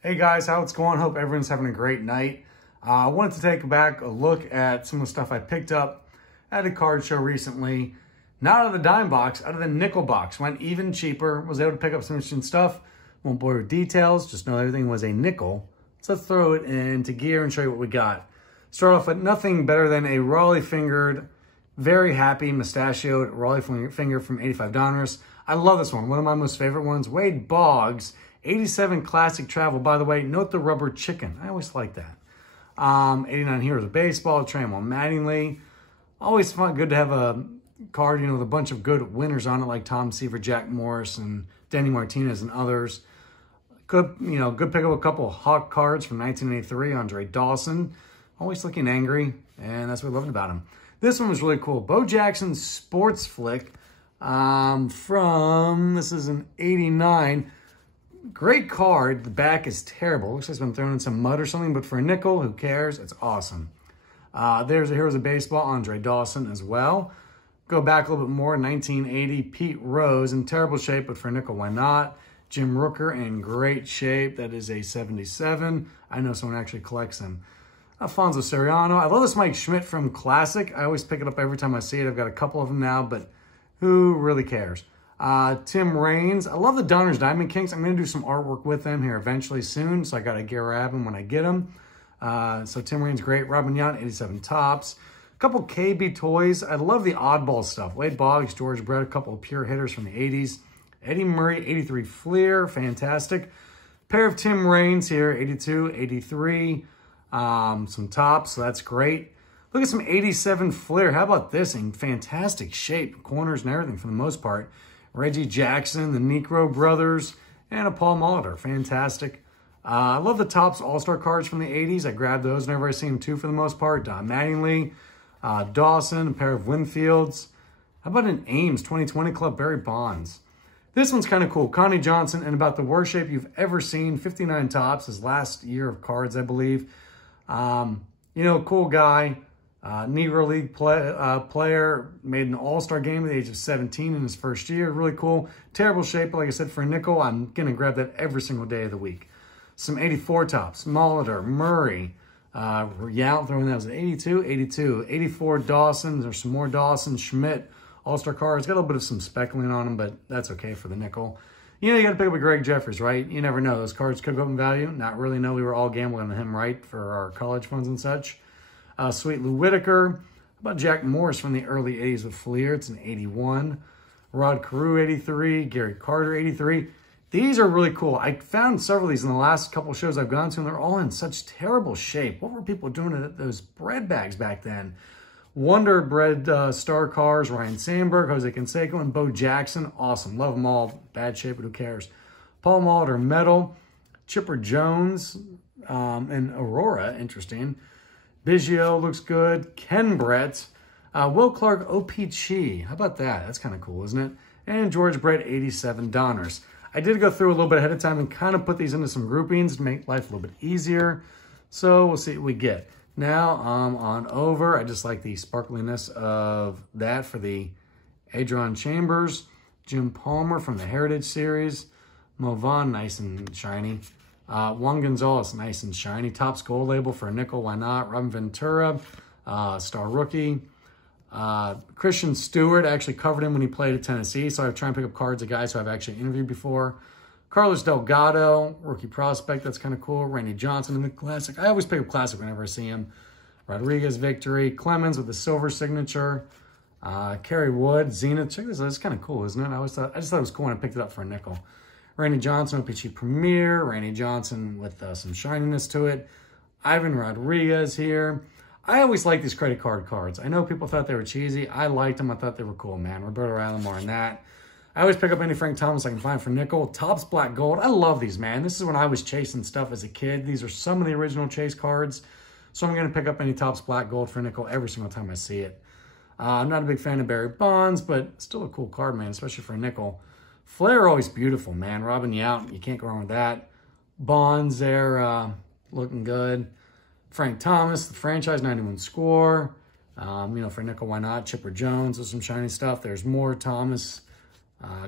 Hey guys, how it's going? Hope everyone's having a great night. I wanted to take back a look at some of the stuff I picked up at a card show recently. Not out of the dime box, out of the nickel box. Went even cheaper, was able to pick up some interesting stuff. Won't bore you with details, just know everything was a nickel. So let's throw it into gear and show you what we got. Start off with nothing better than a Raleigh fingered, very happy mustachioed Raleigh finger from $85. I love this one of my most favorite ones. Wade Boggs, 87 Classic Travel. By the way, note the rubber chicken. I always like that. 89 Heroes of Baseball, Trammell Mattingly. Always fun, good to have a card, with a bunch of good winners on it, like Tom Seaver, Jack Morris, and Denny Martinez, and others. Good pick up a couple of Hawk cards from 1983. Andre Dawson, always looking angry, and that's what I loved about him. This one was really cool. Bo Jackson's Sports Flick this is an 89. Great card. The back is terrible. Looks like it's been thrown in some mud or something, but for a nickel, who cares? It's awesome. There's a Heroes of Baseball, Andre Dawson as well. Go back a little bit more, 1980, Pete Rose in terrible shape, but for a nickel, why not? Jim Rooker in great shape. That is a 77. I know someone actually collects them. Alfonso Seriano. I love this Mike Schmidt from Classic. I always pick it up every time I see it. I've got a couple of them now, but who really cares? Tim Raines. I love the Donner's Diamond Kings. I'm going to do some artwork with them here eventually soon, so I got to grab them when I get them. So Tim Raines, great. Robin Yount, 87 Tops. A couple KB toys. I love the oddball stuff. Wade Boggs, George Brett, a couple of pure hitters from the 80s. Eddie Murray, 83 Fleer, fantastic. Pair of Tim Raines here, 82, 83. Some tops, so that's great. Look at some 87 Fleer. How about this? In fantastic shape. Corners and everything for the most part. Reggie Jackson, the Negro Brothers, and a Paul Molitor. Fantastic. I love the Topps All-Star cards from the 80s. I grabbed those whenever I see them too for the most part. Don Mattingly, Dawson, a pair of Winfields. How about an Ames 2020 Club, Barry Bonds? This one's kind of cool. Connie Johnson, in about the worst shape you've ever seen. 59 Topps, his last year of cards, I believe. Cool guy. Negro League player, made an all-star game at the age of 17 in his first year. Really cool. Terrible shape, like I said, for a nickel. I'm going to grab that every single day of the week. Some 84 Topps. Molitor, Murray, Yount, throwing that was an 82, 82. 84 Dawson. There's some more Dawson, Schmidt, all-star cards. Got a little bit of some speckling on them, but that's okay for the nickel. You got to pick up a Greg Jeffers, right? You never know. Those cards could go up in value. Not really know. We were all gambling on him, right, for our college funds and such. Sweet Lou Whitaker. How about Jack Morris from the early 80s with Fleer? It's an 81. Rod Carew, 83. Gary Carter, 83. These are really cool. I found several of these in the last couple of shows I've gone to, and they're all in such terrible shape. What were people doing to those bread bags back then? Wonder Bread star cars, Ryan Sandberg, Jose Canseco, and Bo Jackson. Awesome. Love them all. Bad shape, but who cares? Paul Molitor, metal. Chipper Jones and Aurora, interesting. Biggio looks good. Ken Brett. Will Clark, OPC. How about that? That's kind of cool, isn't it? And George Brett, 87 Donners. I did go through a little bit ahead of time and kind of put these into some groupings to make life a little bit easier. So we'll see what we get. Now on over. I just like the sparkliness of that for the Adron Chambers. Jim Palmer from the Heritage Series. Mo Vaughn, nice and shiny. Juan Gonzalez, nice and shiny. Topps Gold label for a nickel, why not? Robin Ventura, star rookie. Christian Stewart, I actually covered him when he played at Tennessee, so I try and pick up cards of guys who I've actually interviewed before. Carlos Delgado, rookie prospect, that's kind of cool. Randy Johnson in the Classic. I always pick up Classic whenever I see him. Rodriguez, Victory. Clemens with the silver signature. Kerry Wood, Zenith. Check this out, it's kind of cool, isn't it? I just thought it was cool when I picked it up for a nickel. Randy Johnson, OPC Premier. Randy Johnson with some shininess to it. Ivan Rodriguez here. I always like these credit card cards. I know people thought they were cheesy. I liked them. I thought they were cool, man. Roberto Alomar and that. I always pick up any Frank Thomas I can find for nickel. Topps Black Gold. I love these, man. This is when I was chasing stuff as a kid. These are some of the original chase cards. So I'm going to pick up any Topps Black Gold for nickel every single time I see it. I'm not a big fan of Barry Bonds, but still a cool card, man, especially for a nickel. Flair, always beautiful, man. Robin Yount, you can't go wrong with that. Bonds there, looking good. Frank Thomas, the franchise 91 score. For nickel, why not? Chipper Jones with some shiny stuff. There's more Thomas.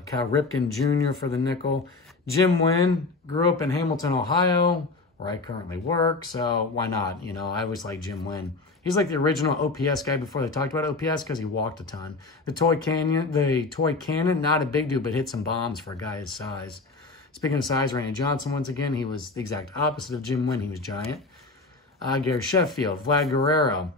Cal Ripken Jr. for the nickel. Jim Wynn, grew up in Hamilton, Ohio, where I currently work, so why not? You know, I always like Jim Wynn. He's like the original OPS guy before they talked about OPS because he walked a ton. The toy cannon, not a big dude, but hit some bombs for a guy his size. Speaking of size, Randy Johnson, once again, he was the exact opposite of Jim Wynn. He was giant. Gary Sheffield, Vlad Guerrero,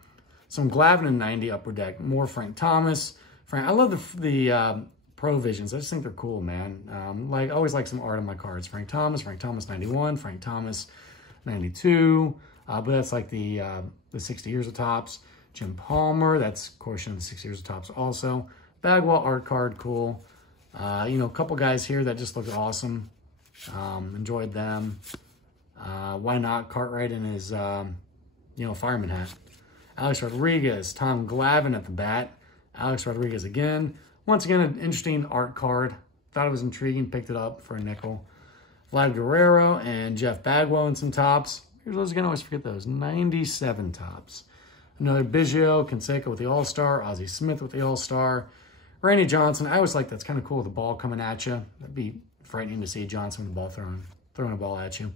some Glavine in 90 upper deck, more Frank Thomas. I love the Pro Visions. I just think they're cool, man. I always like some art on my cards. Frank Thomas 91, Frank Thomas 92. But that's like the 60 years of Topps. Jim Palmer, that's of course the 60 years of Topps also. Bagwell art card, cool. You know, a couple guys here that just looked awesome. Enjoyed them. Why not? Cartwright in his, you know, fireman hat. Alex Rodriguez, Tom Glavine at the bat. Alex Rodriguez again. Once again, an interesting art card. Thought it was intriguing, picked it up for a nickel. Vlad Guerrero and Jeff Bagwell in some Topps. Here's those again, I always forget those. 97 Topps. Another Biggio, Canseco with the All-Star. Ozzie Smith with the All-Star. Randy Johnson, I always like that's kind of cool, the ball coming at you. That'd be frightening to see Johnson with the ball throwing a ball at you.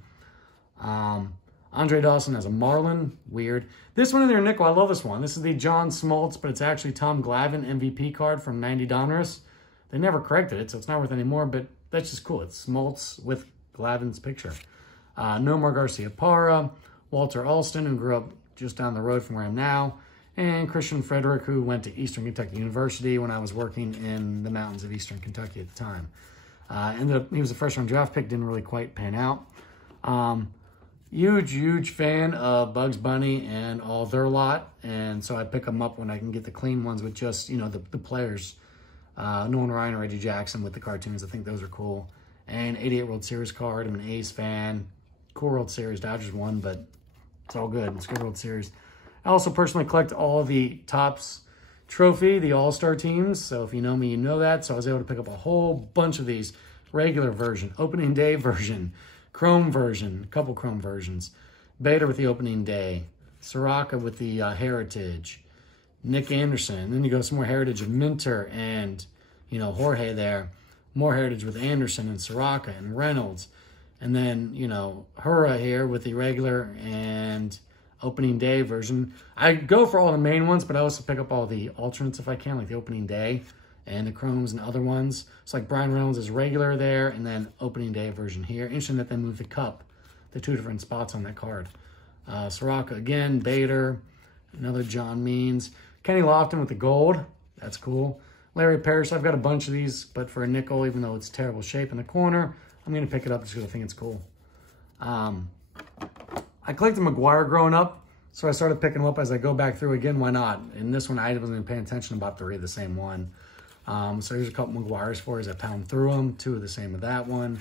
Andre Dawson has a Marlin, weird. This one in their nickel, I love this one. This is the John Smoltz, but it's actually Tom Glavine MVP card from 90 Donruss. They never corrected it, so it's not worth any more, but that's just cool. It's Smoltz with Glavine's picture. Nomar Garcia-Parra, Walter Alston, who grew up just down the road from where I am now, and Christian Frederick, who went to Eastern Kentucky University when I was working in the mountains of Eastern Kentucky at the time. He was a first-round draft pick, didn't really quite pan out. Huge fan of Bugs Bunny and all their lot, and so I pick them up when I can get the clean ones with just, you know, the players. Nolan Ryan or Reggie Jackson with the cartoons. I think those are cool. And 88 World Series card. I'm an A's fan. Cool World Series. Dodgers won, but it's all good. It's a good World Series. I also personally collect all the Topps trophy, the All-Star teams. So if you know me, you know that. So I was able to pick up a whole bunch of these. Regular version, opening day version, Chrome version, a couple Chrome versions. Bader with the opening day. Soraka with the Heritage. Nick Anderson. And then you go some more Heritage of Minter and, you know, Jorge there. More Heritage with Anderson and Soraka and Reynolds. And then, you know, Hura here with the regular and opening day version. I go for all the main ones, but I also pick up all the alternates if I can, like the opening day and the Chromes and other ones. It's like Brian Reynolds is regular there, and then opening day version here. Interesting that they moved the cup, the two different spots on that card. Soraka again, Bader, another John Means. Kenny Lofton with the gold. That's cool. Larry Parrish, I've got a bunch of these, but for a nickel, even though it's terrible shape in the corner, I'm going to pick it up just because I think it's cool. I collected McGuire growing up, so I started picking them up as I go back through again. Why not? And this one, I wasn't even paying attention, about 3 of the same one. So here's a couple McGuires for you as I pound through them. 2 of the same with that one.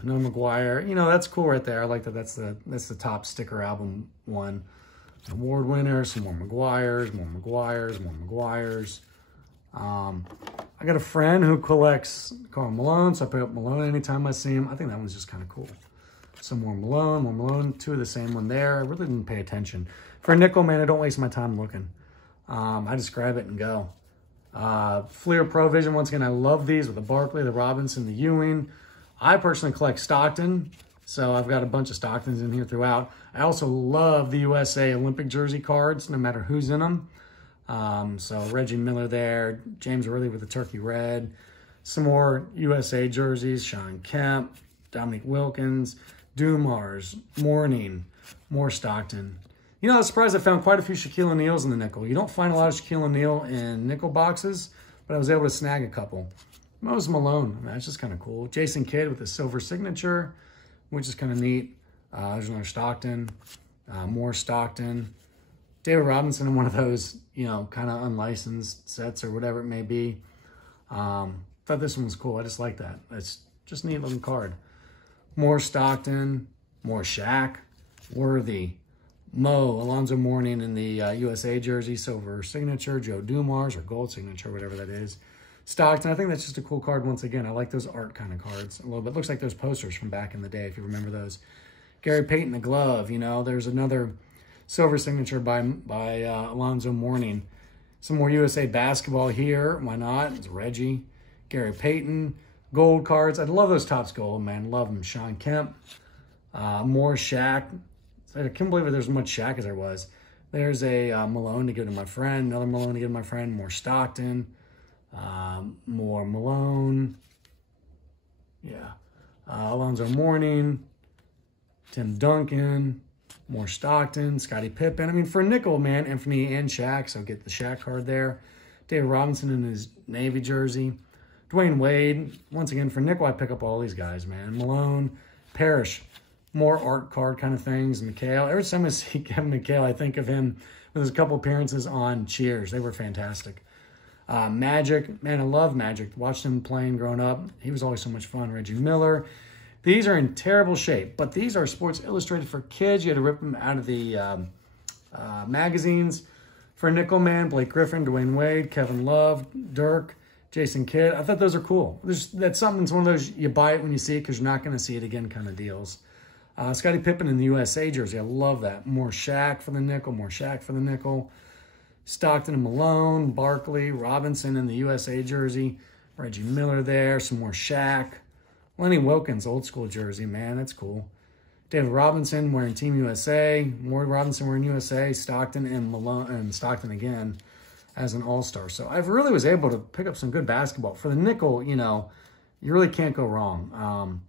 Another McGuire. You know, that's cool right there. I like that. That's the top sticker album one. Award winner, some more McGuires, more McGuires, more McGuires. I got a friend who collects Karl Malone, so I pick up Malone anytime I see him. I think that one's just kind of cool. Some more Malone, 2 of the same one there. I really didn't pay attention. For a nickel, man, I don't waste my time looking. I just grab it and go. Fleer Pro Vision, once again, I love these with the Barkley, the Robinson, the Ewing. I personally collect Stockton, so I've got a bunch of Stocktons in here throughout. I also love the USA Olympic jersey cards, no matter who's in them. So Reggie Miller there, James Worthy with the turkey red, some more USA jerseys, Sean Kemp, Dominique Wilkins, Dumars, Mourning, more Stockton. You know, I was surprised I found quite a few Shaquille O'Neals in the nickel. You don't find a lot of Shaquille O'Neal in nickel boxes, but I was able to snag a couple. Moses Malone, that's just kind of cool. Jason Kidd with a silver signature, which is kind of neat. There's another Stockton, more Stockton. David Robinson in one of those, you know, kind of unlicensed sets or whatever it may be. Thought this one was cool. I just like that. It's just a neat looking card. More Stockton, more Shaq, Worthy, Mo, Alonzo Mourning in the USA jersey, silver signature, Joe Dumars or gold signature, whatever that is. Stockton, I think that's just a cool card once again. I like those art kind of cards a little bit. Looks like those posters from back in the day, if you remember those. Gary Payton, the glove, you know. There's another silver signature by Alonzo Mourning. Some more USA basketball here. Why not? It's Reggie. Gary Payton. Gold cards. I love those Topps Gold, man. Love them. Sean Kemp. More Shaq. I can't believe there's as much Shaq as there was. There's a Malone to give to my friend. Another Malone to give to my friend. More Stockton. More Malone. Yeah. Alonzo Mourning. Tim Duncan. More Stockton. Scottie Pippen. I mean, for a nickel, man. Anthony and Shaq. So get the Shaq card there. David Robinson in his Navy jersey. Dwayne Wade. Once again, for nickel, I pick up all these guys, man. Malone. Parrish. More art card kind of things. McHale. Every time I see Kevin McHale, I think of him with his couple appearances on Cheers. They were fantastic. Magic. Man, I love Magic. Watched him playing growing up. He was always so much fun. Reggie Miller. These are in terrible shape, but these are Sports Illustrated for kids. You had to rip them out of the magazines. For nickel, man, Blake Griffin, Dwayne Wade, Kevin Love, Dirk, Jason Kidd. I thought those are cool. That's something, it's one of those, you buy it when you see it because you're not going to see it again kind of deals. Scottie Pippen in the USA jersey. I love that. More Shaq for the nickel, more Shaq for the nickel. Stockton and Malone, Barkley, Robinson in the USA jersey. Reggie Miller there, some more Shaq. Lenny Wilkins, old school jersey, man, that's cool. David Robinson wearing Team USA. More Robinson wearing USA. Stockton and Malone, and Stockton again as an all-star. So I really was able to pick up some good basketball. For the nickel, you know, you really can't go wrong.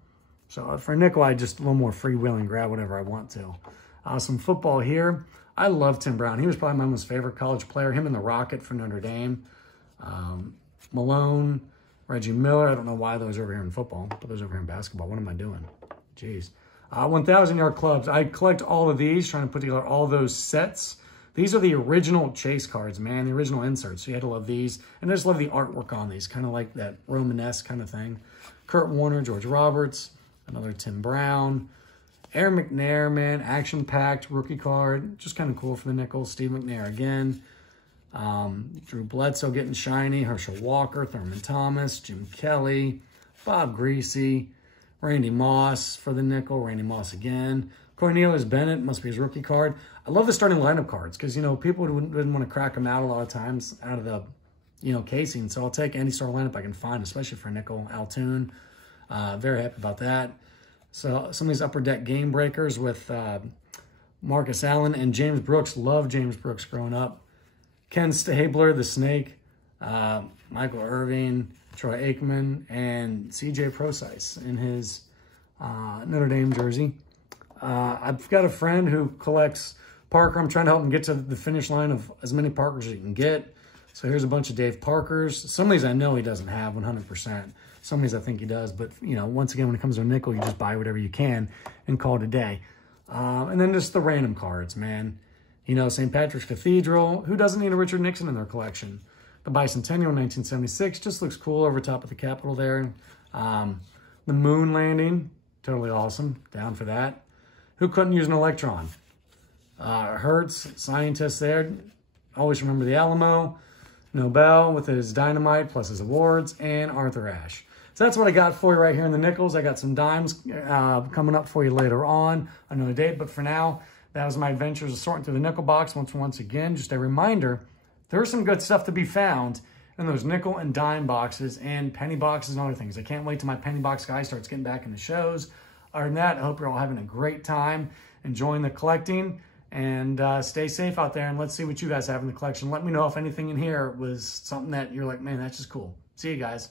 So for nickel, I just a little more freewheeling, grab whatever I want to. Some football here. I love Tim Brown. He was probably my most favorite college player. Him and the Rocket for Notre Dame. Malone, Reggie Miller. I don't know why those are over here in football. Put those over here in basketball. What am I doing? Jeez. 1,000-yard clubs. I collect all of these, trying to put together all those sets. These are the original chase cards, man, the original inserts. So you had to love these. And I just love the artwork on these, kind of like that Romanesque kind of thing. Kurt Warner, George Roberts, another Tim Brown. Aaron McNair, man, action-packed rookie card. Just kind of cool for the nickel. Steve McNair again. Drew Bledsoe getting shiny. Herschel Walker, Thurman Thomas, Jim Kelly, Bob Greasy, Randy Moss for the nickel. Randy Moss again. Cornelius Bennett, must be his rookie card. I love the starting lineup cards because, you know, people didn't want to crack them out a lot of times out of the, you know, casing. So I'll take any starting lineup I can find, especially for nickel. Altoon, very happy about that. So some of these upper deck game breakers with Marcus Allen and James Brooks. Love James Brooks growing up. Ken Stabler, the Snake, Michael Irving, Troy Aikman, and C.J. Prosise in his Notre Dame jersey. I've got a friend who collects Parker. I'm trying to help him get to the finish line of as many Parkers as you can get. So here's a bunch of Dave Parkers. Some of these I know he doesn't have 100%. Some of these I think he does. But, you know, once again, when it comes to a nickel, you just buy whatever you can and call it a day. And then just the random cards, man. You know, St. Patrick's Cathedral. Who doesn't need a Richard Nixon in their collection? The Bicentennial 1976 just looks cool over top of the Capitol there. The moon landing, totally awesome. Down for that. Who couldn't use an electron? Hertz, scientist there. Always remember the Alamo. Nobel with his dynamite plus his awards. And Arthur Ashe. So that's what I got for you right here in the nickels. I got some dimes coming up for you later on, another date. But for now, that was my adventures of sorting through the nickel box. Once again, just a reminder, there's some good stuff to be found in those nickel and dime boxes and penny boxes and other things. I can't wait till my penny box guy starts getting back in the shows. Other than that, I hope you're all having a great time, enjoying the collecting, and stay safe out there. And let's see what you guys have in the collection. Let me know if anything in here was something that you're like, man, that's just cool. See you guys.